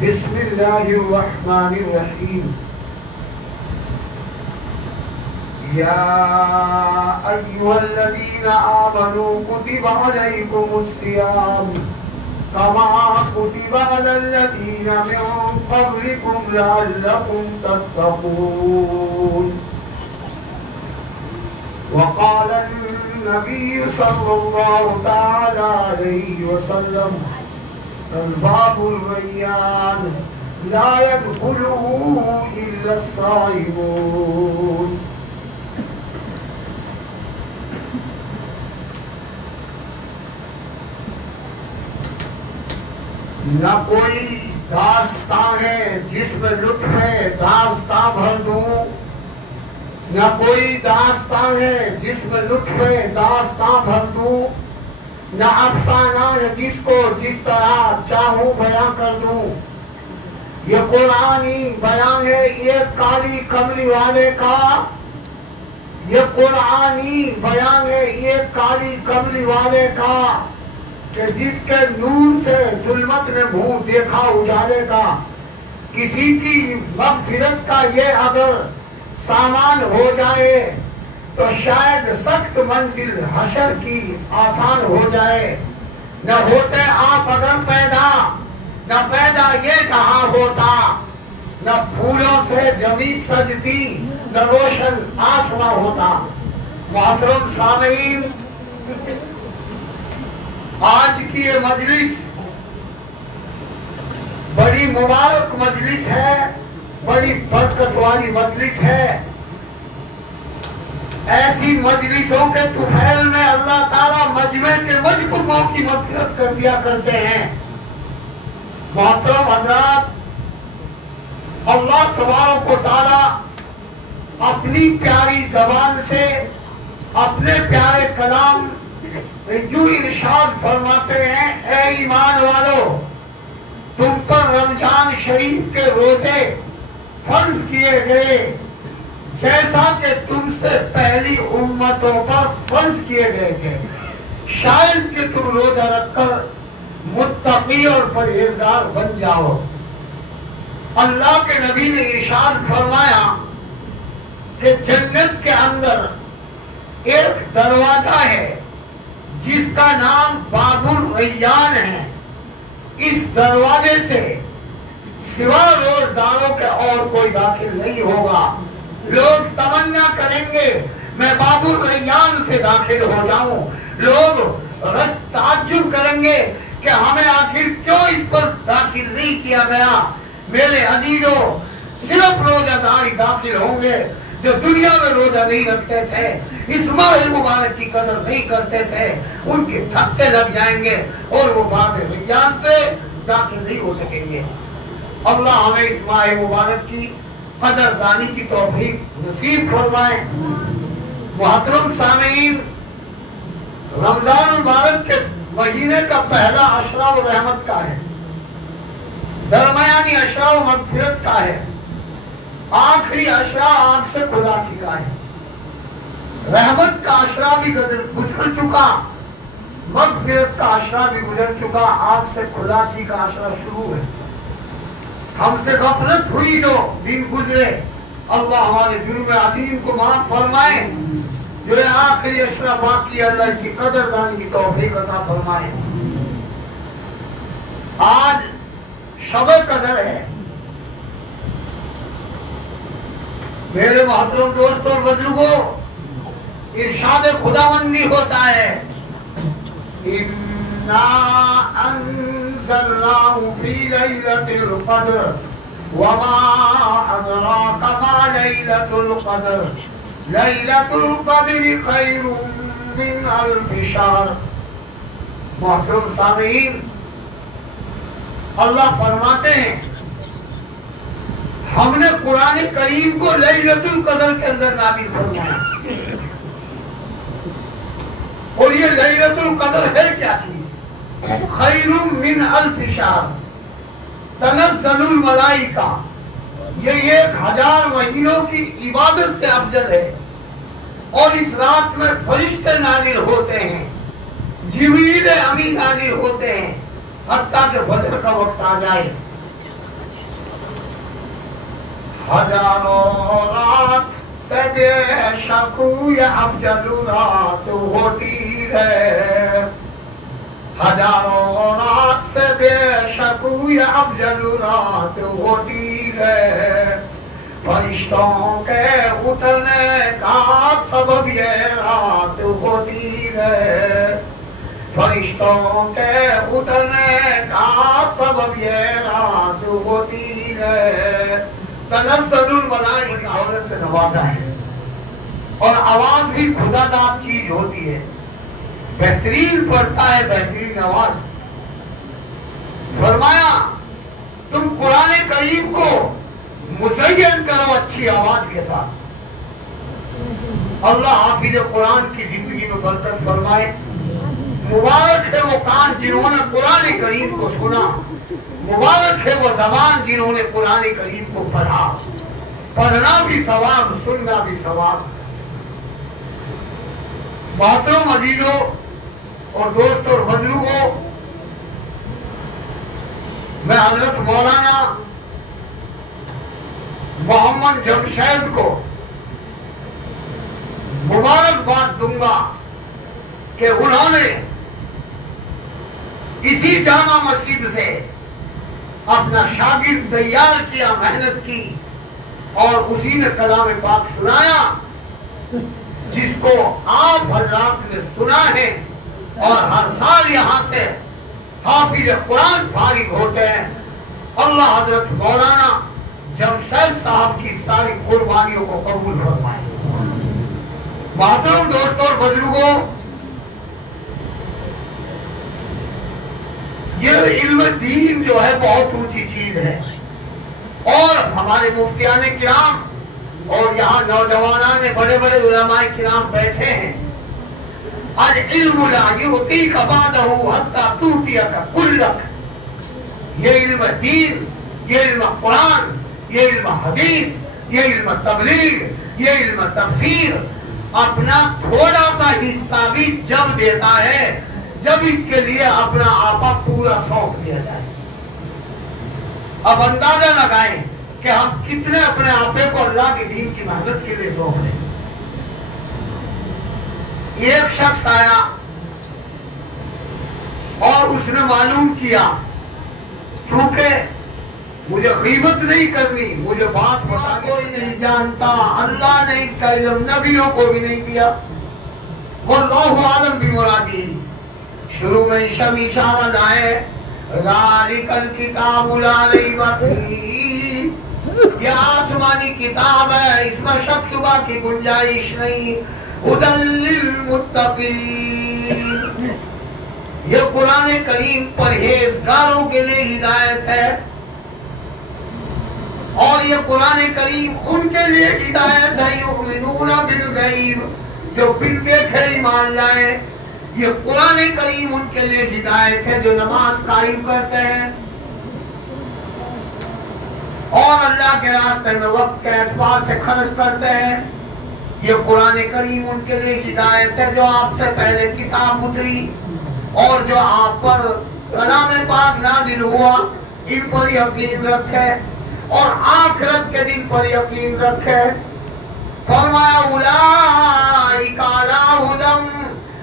بسم اللہ الرحمن الرحیم یا ایہا الذین آمنوا کتب علیکم الصیام کما کتب علی الذین من قبلکم لعلکم تتقون وقال النبی صلی اللہ تعالی علیہ وسلم الباب الریان لا يدخله الا الصائمون نہ کوئی داستان ہے جس میں لطف ہے داستان بھر دوں، نہ کوئی داستان ہے جس میں لطف ہے داستان بھر دوں، نہ افسانہ ہے جس کو جس طرح چاہوں بیان کر دوں۔ یہ قرآنی بیان ہے یہ کالی کملی والے کا، یہ قرآنی بیان ہے یہ کالی کملی والے کا کہ جس کے نور سے ظلمت نے منہ دیکھا اجالے کا۔ کسی کی مغفرت کا یہ اگر سامان ہو جائے تو شاید سخت منزل حشر کی آسان ہو جائے۔ نہ ہوتے آپ اگر پیدا، نہ پیدا یہ کہاں ہوتا، نہ پھولوں سے جمی سجتی، نہ روشن آسمان ہوتا۔ محترم سامعین، آج کی یہ مجلس بڑی مبارک مجلس ہے، بڑی برکت والی مجلس ہے۔ ایسی مجلسوں کے طفیل میں اللہ تعالیٰ مجمع کے مجموعوں کی مغفرت کر دیا کرتے ہیں۔ محترم حضرات، اللہ تبارک و تعالیٰ اپنی پیاری زبان سے اپنے پیارے کلام یوں ارشاد فرماتے ہیں، اے ایمان والو، تم پر رمضان شریف کے روزے فرض کیے گئے جیسا کہ تم سے پہلی امتوں پر فرض کیے گئے تھے، شاید کہ تم روزہ رکھ کر متقی اور پرہیزگار بن جاؤ۔ اللہ کے نبی نے ارشاد فرمایا کہ جنت کے اندر ایک دروازہ ہے جس کا نام باب الریان ہے۔ اس دروازے سے سوا روزداروں کے اور کوئی داخل نہیں ہوگا۔ لوگ تمنا کریں گے میں باب الریان سے داخل ہو جاؤں، لوگ تعجب کریں گے کہ ہمیں آخر کیوں اس پر داخل نہیں کیا گیا۔ میرے عزیزوں، صرف روزہ دار داخل ہوں گے جو دنیا میں روزہ نہیں رکھتے تھے، اس ماہ مبارک کی قدر نہیں کرتے تھے، ان کے دھکے لگ جائیں گے اور وہ باب ریان سے داخل نہیں ہو سکیں گے۔ اللہ ہمیں اس ماہ مبارک کی قدر دانی کی توفیق نصیب فرمائے۔ محترم سامعین، رمضان مبارک کے مہینے کا پہلا عشرہ و رحمت کا ہے، درمیانی عشرہ و مغفرت کا ہے، آخری عشرہ آنکھ سے خلاصی کا ہے۔ رحمت کا عشرہ بھی گزر چکا، مغفرت کا عشرہ بھی گزر چکا، آنکھ سے خلاصی کا عشرہ شروع ہے۔ ہم سے غفلت ہوئی جو دن گزرے، اللہ ہمارے جرم عظیم کو معاف فرمائے۔ جو یہ آخری عشرہ باقی ہے، اللہ اس کی قدر دانی کی توفیق عطا فرمائے۔ آج شب قدر ہے۔ میرے محترم دوستوں اور بزرگوں، ارشاد خداوندی ہوتا ہے، اِنَّا أَنزَلْنَاهُ فِي لَيْلَةِ الْقَدْرِ وَمَا أَدْرَاكَ مَا لَيْلَةُ الْقَدْرِ لَيْلَةُ الْقَدْرِ خَيْرٌ مِّنْ أَلْفِ شَهْرٍ۔ محترم سامعین، اللہ فرماتے ہیں ہم نے قرآن کریم کو لیلۃ القدر کے اندر نازل فرمایا، اور یہ لیلۃ القدر ہے کیا چیز؟ خیر من الف شہر تنزل الملائکہ، یہ 1000 مہینوں کی عبادت سے افضل ہے۔ اور اس رات میں فرشتے نازل ہوتے ہیں، جبریل امین نازل ہوتے ہیں، حتیٰ کہ فجر کا وقت آ جائے۔ ہزاروں رات سے بے شک یہ افضل رات ہوتی ہے، ہزاروں رات سے بے شک یہ افضل رات ہوتی ہے، فرشتوں کے اترنے کا سبب یہ رات ہوتی ہے، فرشتوں کے اترنے کا سبب یہ رات ہوتی ہے، تنزل الملائکہ عورت سے نوازا ہے، اور آواز بھی خدا داد چیز ہوتی ہے، بہترین پڑھتا ہے بہترین آواز۔ فرمایا تم قرآن کریم کو مزین کرو اچھی آواز کے ساتھ۔ اللہ حافظ قرآن کی زندگی میں برکت فرمائے۔ مبارک ہے وہ کان جنہوں نے قرآن کریم کو سنا، مبارک ہے وہ زبان جنہوں نے قرآن کریم کو پڑھا۔ پڑھنا بھی ثواب، سننا بھی ثواب۔ محترم عزیزوں اور دوستوں اور بزرگوں، میں حضرت مولانا محمد جمشید کو مبارکباد دوں گا کہ انہوں نے اسی جامع مسجد سے اپنا شاگرد تیار کیا، محنت کی، اور اسی نے کلام پاک سنایا جس کو آپ حضرات نے سنا ہے، اور ہر سال یہاں سے حافظ قرآن فارغ ہوتے ہیں۔ اللہ حضرت مولانا جمشید صاحب کی ساری قربانیوں کو قبول فرمائے۔ محترم دوستوں اور بزرگوں، یہ علم دین جو ہے بہت اونچی چیز ہے، اور ہمارے مفتیان کرام اور یہاں نوجوانان بڑے بڑے علماء کرام بیٹھے ہیں۔ العلم لا یؤتیک بعدہ حتی تؤتیک کلک، یہ علم دین، یہ علم قرآن، یہ علم حدیث، یہ علم تبلیغ، یہ علم تفسیر اپنا تھوڑا سا حصہ بھی جب دیتا ہے جب اس کے لیے اپنا آپا پورا سونپ دیا جائے۔ اب اندازہ لگائیں کہ ہم کتنے اپنے آپے کو اللہ کے دین کی محنت کے لیے سونپ دیں۔ ایک شخص آیا اور اس نے معلوم کیا، چونکہ مجھے غیبت نہیں کرنی، مجھے بات پتا کوئی نہیں جانتا، اللہ نے اس کا علم نبیوں کو بھی نہیں دیا، واللہ عالم بمرادی۔ شروع میں اشارہ لائے، ذالک الکتاب لا ریب فیہ، یہ آسمانی کتاب ہے، اس میں شک شبہ کی گنجائش نہیں، ھدی للمتقین، یہ قرآن کریم پرہیزگاروں کے لیے ہدایت ہے، اور یہ قرآن کریم ان کے لیے ہدایت ہے یؤمنون بالغیب، جو بن دیکھے ایمان لائے، یہ قرآن کریم ان کے لیے ہدایت ہے جو نماز قائم کرتے ہیں اور اللہ کے راستے میں وقت کے اعتبار سے خرچ کرتے ہیں، یہ قرآن کریم ان کے لیے ہدایت ہے جو آپ سے پہلے کتاب اتری اور جو آپ پر کلام پاک نازل ہوا، ان پر یقین رکھے اور آخرت کے دن پر یقین رکھے۔ فرمایا اولئک علی ھدی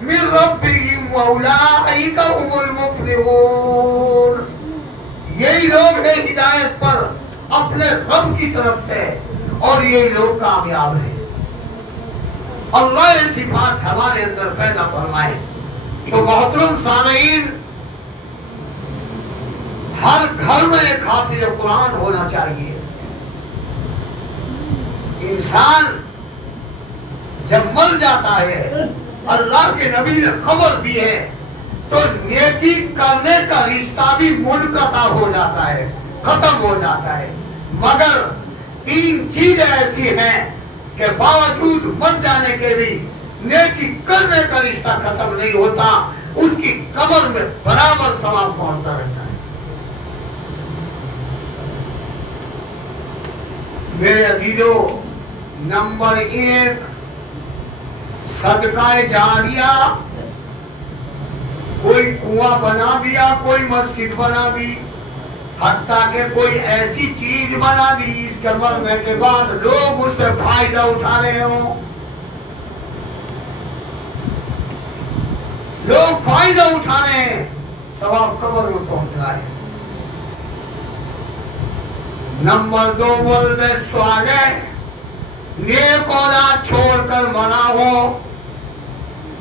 من ربہم واولئک ھم المفلحون، یہی لوگ ہیں ہدایت پر اپنے رب کی طرف سے، اور یہی لوگ کامیاب ہیں۔ اللہ یہ صفات ہمارے اندر پیدا فرمائے۔ تو محترم سامعین، ہر گھر میں ایک حافظ قرآن ہونا چاہیے۔ انسان جب مر جاتا ہے، اللہ کے نبی نے خبر دی ہے، تو نیکی کرنے کا رشتہ بھی منقطع ہو جاتا ہے، ختم ہو جاتا ہے، مگر تین چیزیں ایسی ہیں کہ باوجود مر جانے کے بھی نیکی کرنے کا رشتہ ختم نہیں ہوتا، اس کی قبر میں برابر ثواب پہنچتا رہتا ہے۔ میرے عزیزو، نمبر 1 صدقہ جاریہ، کوئی کنواں بنا دیا، کوئی مسجد بنا دی، حتیٰ کہ کوئی ایسی چیز بنا دی اس کے مرنے کے بعد لوگ اس سے فائدہ اٹھا رہے ہوں، لوگ فائدہ اٹھا رہے ہیں، ثواب قبر میں پہنچ رہا ہے۔ نمبر 2 ولد صالح، نیک اولاد چھوڑ کر مرا ہو۔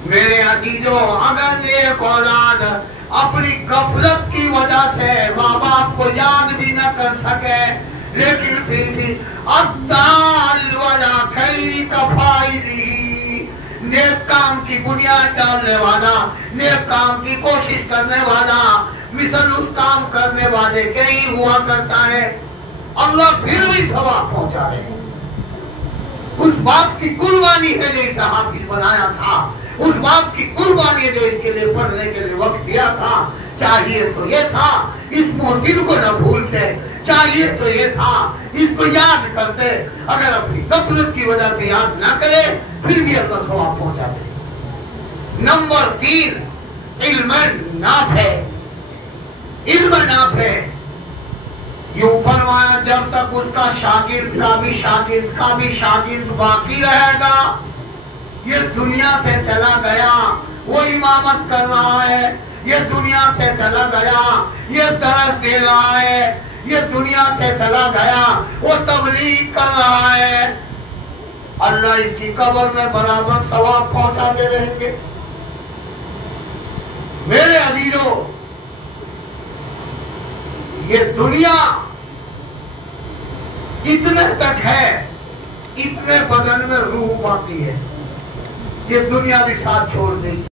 میرے عزیزوں، اگر نیک اولاد اپنی غفلت کی وجہ سے ماں باپ کو یاد بھی نہ کر سکے، لیکن پھر بھی الدال علی خیر کفاعلہ، نیک کام کی بنیاد ڈالنے والا، نیک کام کی کوشش کرنے والا مثل اس کام کرنے والے کے ہی ہوا کرتا ہے، اللہ پھر بھی ثواب پہنچا رہے ہیں۔ اس باپ کی قربانی ہے جو اسے حافظ بنایا تھا، اس باپ کی قربانی جو اس کے لیے پڑھنے کے لیے وقت دیا تھا، چاہیے تو یہ تھا اس محسن کو نہ بھولتے، چاہیے تو یہ تھا اس کو یاد کرتے، اگر اپنی غفلت کی وجہ سے یاد نہ کرے پھر بھی اللہ ثواب پہنچا دے۔ نمبر 3 علم نافع، علم نافع، یوں فرمایا جب تک اس کا شاگرد کا بھی شاگرد باقی رہے گا، یہ دنیا سے چلا گیا وہ امامت کر رہا ہے، یہ دنیا سے چلا گیا یہ درس دے رہا ہے، یہ دنیا سے چلا گیا وہ تبلیغ کر رہا ہے، اللہ اس کی قبر میں برابر ثواب پہنچاتے رہیں گے۔ میرے عزیزوں، یہ دنیا اتنے تک ہے، اتنے بدن میں روح باقی ہے، یہ دنیا بھی ساتھ چھوڑ دے گی۔